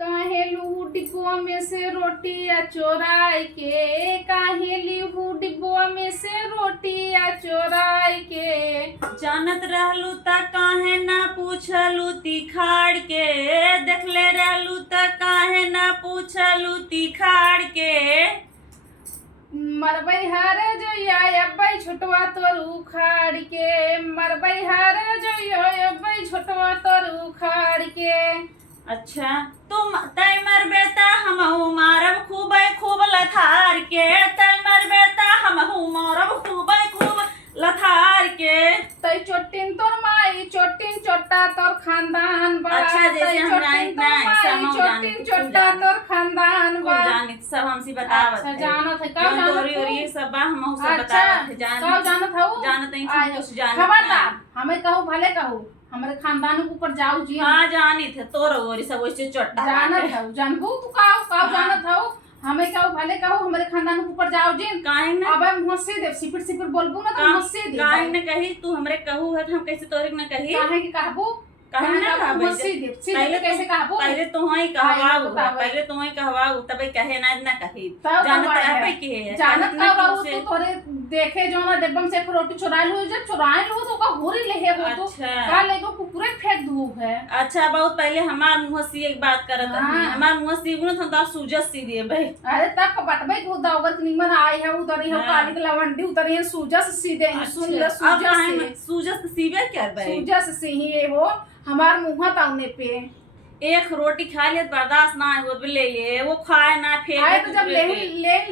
काहे लू डिब्बुआ में से रोटिया चोराई के, काहे लीहू डिब्बुआ में से रोटिया चोराई के। जानत रहलू त काहे ना पूछलू तिखाड़ के, देखले रहलू त काहे ना पूछलू तिखाड़ के। मरबै हर जोया अब्बै छोटवा तोर उखाड़ के, मरबै हर जोया अब्बै छोटवा तोर उखाड़ के। अच्छा तुम तय मरबे त हमहू मारब खूब लथार के, तय मरबे त हमहू मारब खूब लथार के। तय चोटिन तोर माई चोटिन चोट्टा तोर खानदान बा। अच्छा जैसे हम जानित ना चोटिन चोट्टा तोर खानदान बा। जानित सब हमसे बतावत अच्छा जानत है कब जानत तोरी और ये सब बा हमहू सब अच्छा बतावत है कब जानत हूँ जानत नहीं कुछ जानत खबरदार हमें कहू भले कहू हमारे खानदान के ऊपर जाऊ जी। हाँ जानित है तोर और सब वैसे चोट्टा जानत हूँ जानबू तू कब जानत हूँ हमें कहू भले कहू हमारे खानदान के ऊपर जाओ जी। काहे ना अब हम मुझसे दे सिपिर बोलबू ना तो मुझसे दे काहे ना कही तू हमरे कहू है हम कैसे तोरे ना कही काहे की कहबू काहे ना कहबे मुझसे दे कैसे कहबू पहले तो ही कहवाऊ पहले तो ही कहवाऊ तबे कहे ना कही जानत है के जानत का बाबू तो तोरे देखे जो ना डिब्बम से रोटी चुरा लो जब चुराए लो तो का होरी लेहे हो तो का लेगो कुकुरे फेंक धूप है। अच्छा बहुत पहले हमार मुंह से एक बात करत है हमार मुंह से गुण था सूजस सी दिए भाई। अरे तब कपटबे को दावत निमन आई है उतरी है काली के लवंडी उतरी है सूजस सी दे सुन ले सूजस सीबे क्या भाई सूजस से ही हो हमार मुंह ताउने पे एक रोटी खा ले बर्दाश्त ना हो ले ले वो खाए ना फेंक आए तो जब ले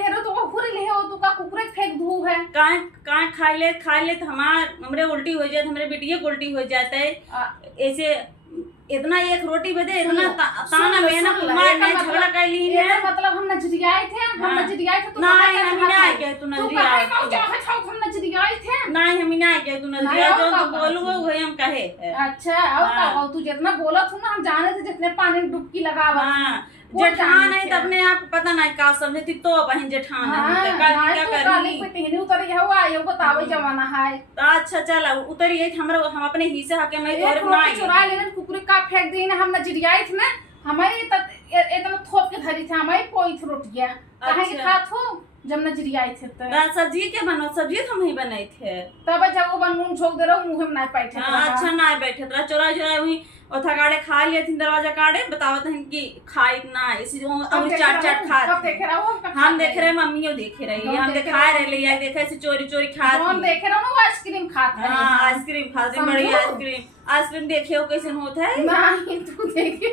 रो तो वो पूरे ले हो तो का कुकुरे फेंक धू है काहे खा ले तो हमरे उल्टी हो जाए हमरे बेटिए को उल्टी हो जाता है ऐसे इतना एक रोटी बदे इतना ताना मेना कुमार ने झगड़ा कर ली है मतलब हम नजरियाए थे तो नहीं हम ना के तू नजरियाए हम नजरियाए थे नहीं हम ना के तू नजरिया जो तू बोलू वही हम कहे। अच्छा और तू जितना बोला तू ना हम जाने थे जितने पानी में डुबकी लगावा हां जेठान है तो अपने आप पता नहीं का समझती तो बहन जेठान है क्या करी पे टहनी उतरी है वो आयो बतावे जमाना है। अच्छा चल उतरी है हम अपने हिस्से हके मैं तोरे ना चुरा लेने कुकुरे का फेंक दी ना हम नजरियाए थे ना हमें इतना थोप के धरी थे हमें कोई रोटियां काहे के खात हो जब नजरियाए थे तो सब्जी के बनो सब्जी तो हम ही बनाए थे तब जब वो बन मुंह झोक दे रहा मुंह में ना बैठे अच्छा ना बैठे तरा चोरा वही और थकाड़े खा लिए थी दरवाजा काड़े बतावत हैं कि खाई ना इसी चाट खा हम देख रहे मम्मी देख रही हम दिखा रहे या देखे ऐसे चोरी खा हम देख रहे हो आइसक्रीम खाते हैं हाँ आइसक्रीम खाते बड़ी आइसक्रीम देखे हो कैसे होता है नहीं तू देखे